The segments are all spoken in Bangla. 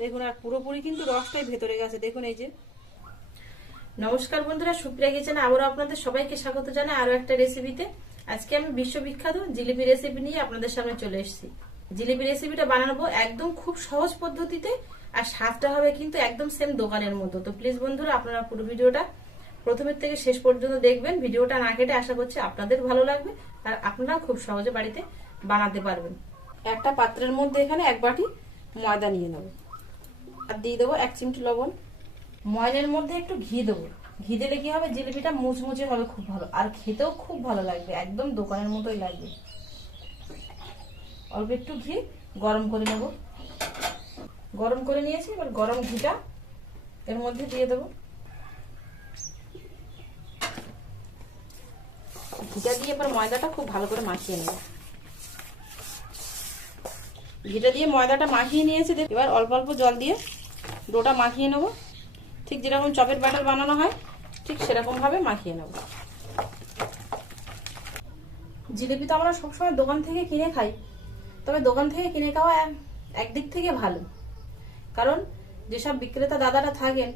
দেখুন আর পুরোপুরি কিন্তু রসটাই ভেতরে গেছে। দেখুন এই যে। নমস্কার বন্ধুরা, সুপ্রিয়া কিচেনে আবারও আপনাদের সবাইকে স্বাগত জানাই আরো একটা রেসিপিতে। আজকে আমি বিশ্ববিখ্যাত জিলিপি রেসিপি নিয়ে আপনাদের সামনে চলে এসেছি। জিলিপি রেসিপিটা বানাবো একদম খুব সহজ পদ্ধতিতে, আর স্বাদটা হবে কিন্তু একদম সেম দোকানের মতো। তো প্লিজ বন্ধুরা, আপনারা পুরো ভিডিওটা প্রথমের থেকে শেষ পর্যন্ত দেখবেন। ভিডিওটা না কেটে আশা করছি আপনাদের ভালো লাগবে আর আপনারাও খুব সহজে বাড়িতে বানাতে পারবেন। একটা পাত্রের মধ্যে এখানে এক বাটি ময়দা নিয়ে নেব, আর দিয়ে দেবো 1 চিমটি লবণ। ময়দার মধ্যে একটু ঘি দেবো। ঘি দিলে কি হবে, জিলিপিটা মুচমুচে হবে খুব ভালো, আর খেতেও খুব ভালো লাগবে, একদম দোকানের মতোই লাগবে। অল্প একটু ঘি গরম করে নেব। গরম করে নিয়েছি, এবার গরম ঘিটা এর মধ্যে দিয়ে দেবো। ঘিটা দিয়ে এবার ময়দাটা খুব ভালো করে মাখিয়ে নেব। ঘিটা দিয়ে ময়দাটা মাখিয়ে নিয়েছি, এবার অল্প অল্প জল দিয়ে ডোটা মাখিয়ে নেব। ঠিক যেরকম চপের ব্যাটার বানানো হয় ঠিক সেরকম ভাবে মাখিয়ে নেব। জিলিপি তো আমরা সবসময় দোকান থেকে কিনে খাই, তবে দোকান থেকে কিনে খাওয়া একদিক থেকে ভালো, কারণ যেসব বিক্রেতা দাদারা থাকেন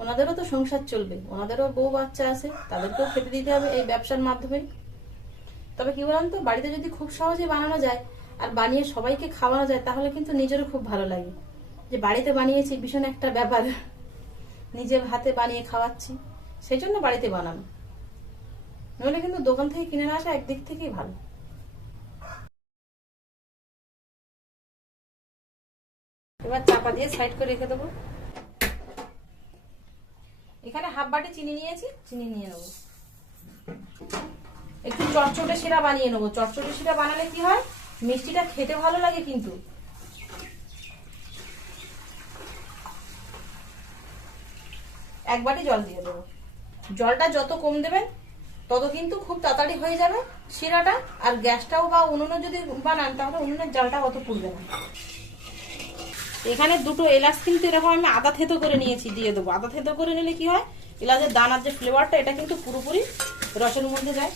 ওনাদেরও তো সংসার চলবে, ওনাদেরও বউ বাচ্চা আছে, তাদেরকেও খেতে দিতে হবে এই ব্যবসার মাধ্যমে। তবে কি বলেন তো, বাড়িতে যদি খুব সহজে বানানো যায় আর বানিয়ে সবাইকে খাওয়ানো যায়, তাহলে কিন্তু নিজেরও খুব ভালো লাগে যে বাড়িতে বানিয়েছি, ভীষণ একটা ব্যাপার, নিজের হাতে বানিয়ে খাওয়াচ্ছি, সেই জন্য বাড়িতে বানানো। নইলে কিন্তু দোকান থেকে কিনে না আসা একদিক থেকেই ভালো। এবার চাপা দিয়ে সাইড করে রেখে দেবো। এখানে হাফ বাটি চিনি নিয়েছি, চিনি নিয়ে নেবো। একটু চটচটে শিরা বানিয়ে নেবো। চটচটে শিরা বানালে কি হয়, মিষ্টিটা খেতে ভালো লাগে কিন্তু। এক বাটি জল দিয়ে দেবো। জলটা যত কম দেবেন তত কিন্তু খুব তাড়াতাড়ি হয়ে যাবে শিরাটা, আর গ্যাসটাও বা উনুনে যদি বানান তাহলে উনুনের জলটা অত পুড়বে না। এখানে দুটো এলাচ কিন্তু এরকম আমি আদা থেতো করে নিয়েছি, দিয়ে দেবো। আদা থেতো করে নিলে কি হয়, এলাচের দানার যে ফ্লেভারটা এটা কিন্তু পুরোপুরি রসের মধ্যে যায়।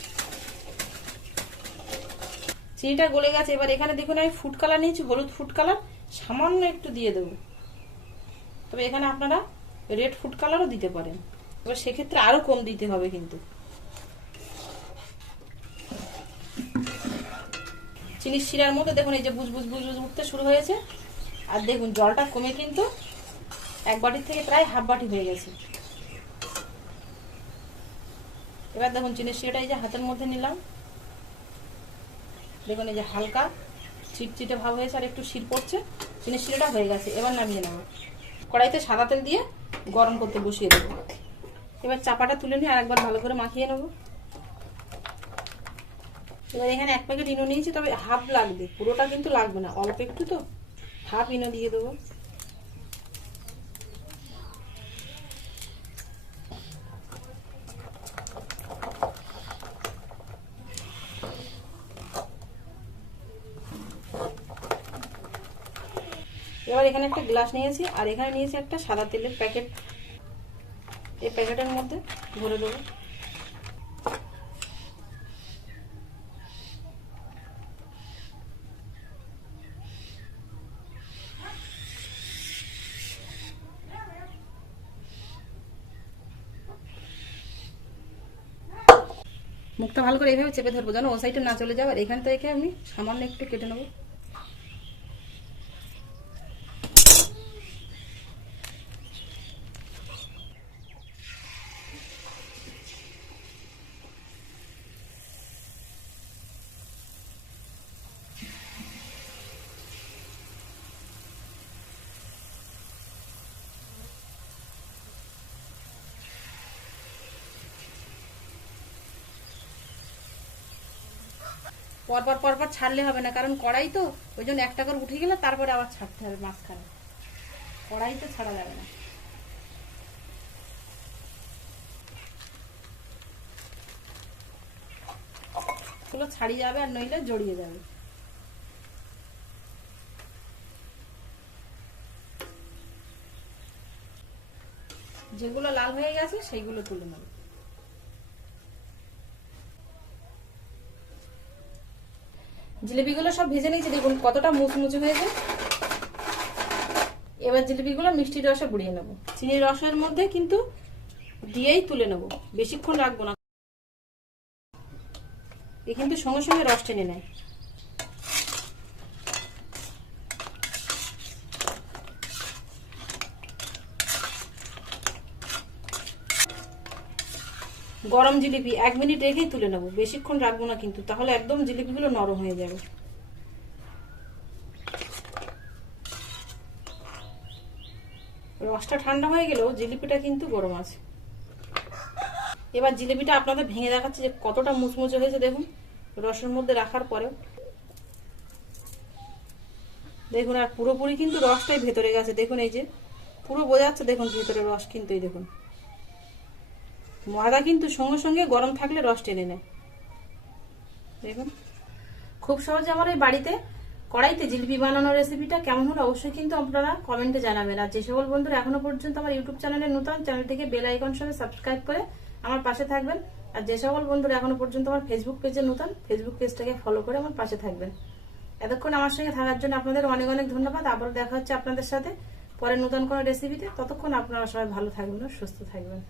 চিনিটা গলে গেছে। এবার এখানে দেখুন আমি ফুড কালার নিয়েছি, হলুদ ফুড কালার সামান্য একটু দিয়ে দেবো। তবে এখানে আপনারা রেড ফুড কালারও দিতে পারেন, এবার সেক্ষেত্রে আরো কম দিতে হবে কিন্তু। চিনির শিরার মধ্যে দেখুন এই যে বুজবুজ বুজবুজ উঠতে শুরু হয়েছে, আর দেখুন জলটা কমে কিন্তু এক বাটির থেকে প্রায় হাফ বাটি হয়ে গেছে। এবার দেখুন চিনির শিরাটা এই যে হাতের মধ্যে নিলাম, দেখুন এই যে হালকা চিটচিটে ভাব হয়েছে আর একটু শির পড়ছে, চিনির শিরাটা হয়ে গেছে। এবার নামিয়ে নেব। কড়াইতে সাদা তেল দিয়ে গরম করতে বসিয়ে দেবো। এবার চাপাটা তুলে নিয়ে আরেকবার ভালো করে মাখিয়ে নেব। এবার এখানে 1 প্যাকেট ইনো নিয়েছি, তবে হাফ লাগবে, পুরোটা কিন্তু লাগবে না, অল্প একটু তো, হাফ ইনো দিয়ে দেবো। এবার এখানে একটা গ্লাস নিয়েছি, আর এখানে নিয়েছি একটা সাদা তেলের প্যাকেট, এই প্যাকেটের মধ্যে ভরে দেবো। মুখটা ভালো করে এইভাবে চেপে ধরবো যেন ও সাইডে না চলে যাবে, আর এখান থেকে আমি সামান্য একটু কেটে নেবো। পরপর পরপর ছাড়লে হবে না, কারণ কড়াই তো, ওই জন্য একটা করে উঠে গেলে তারপরে আবার ছাড়তে হবে মাঝখানে, কড়াই তো ছাড়া যাবে না। এগুলো ছাড়িয়ে যাবে আর নইলে জড়িয়ে যাবে। যেগুলো লাল হয়ে গেছে সেইগুলো তুলে নেব। জিলিপিগুলো সব ভেজে নিয়েছি, দেখুন কতটা মুচমুচে হয়েছে। এবার জিলিপিগুলো মিষ্টির রসে বুড়িয়ে নেব। চিনির রসের মধ্যে কিন্তু দিয়েই তুলে নেব, বেশিক্ষণ রাখবো না, এ কিন্তু সঙ্গে সঙ্গে রস টেনে নেয়। গরম জিলিপি 1 মিনিট রেখেই তুলে নেব, বেশিক্ষণ রাখবো না কিন্তু, তাহলে একদম জিলিপিগুলো নরম হয়ে যাবে। রসটা ঠান্ডা হয়ে গেলেও জিলিপিটা কিন্তু গরম আছে। এবার জিলিপিটা আপনাদের ভেঙে দেখাচ্ছি যে কতটা মুচমুচে হয়েছে। দেখুন রসের মধ্যে রাখার পরেও দেখুন, আর পুরোপুরি কিন্তু রসটাই ভেতরে গেছে। দেখুন এই যে পুরো বোঝা যাচ্ছে, দেখুন ভেতরে রস কিন্তু, এই দেখুন ময়দা কিন্তু সঙ্গে সঙ্গে গরম থাকলে রস টেনে নেয়। দেখুন খুব সহজে আমার এই বাড়িতে কড়াইতে জিলিপি বানানোর রেসিপিটা কেমন হলো অবশ্যই কিন্তু আপনারা কমেন্টে জানাবেন। আর যে সকল বন্ধুরা এখনো পর্যন্ত আমার ইউটিউব চ্যানেলে নতুন, চ্যানেলটিকে বেল আইকন সহ সাবস্ক্রাইব করে আমার পাশে থাকবেন। আর যে সকল বন্ধুরা এখনো পর্যন্ত আমার ফেসবুক পেজে নতুন, ফেসবুক পেজটাকে ফলো করে আমার পাশে থাকবেন। এতক্ষণ আমার সঙ্গে থাকার জন্য আপনাদের অনেক অনেক ধন্যবাদ। আবারও দেখা হচ্ছে আপনাদের সাথে পরে নতুন কোনো রেসিপিতে। ততক্ষণ আপনারা সবাই ভালো থাকবেন, সুস্থ থাকবেন।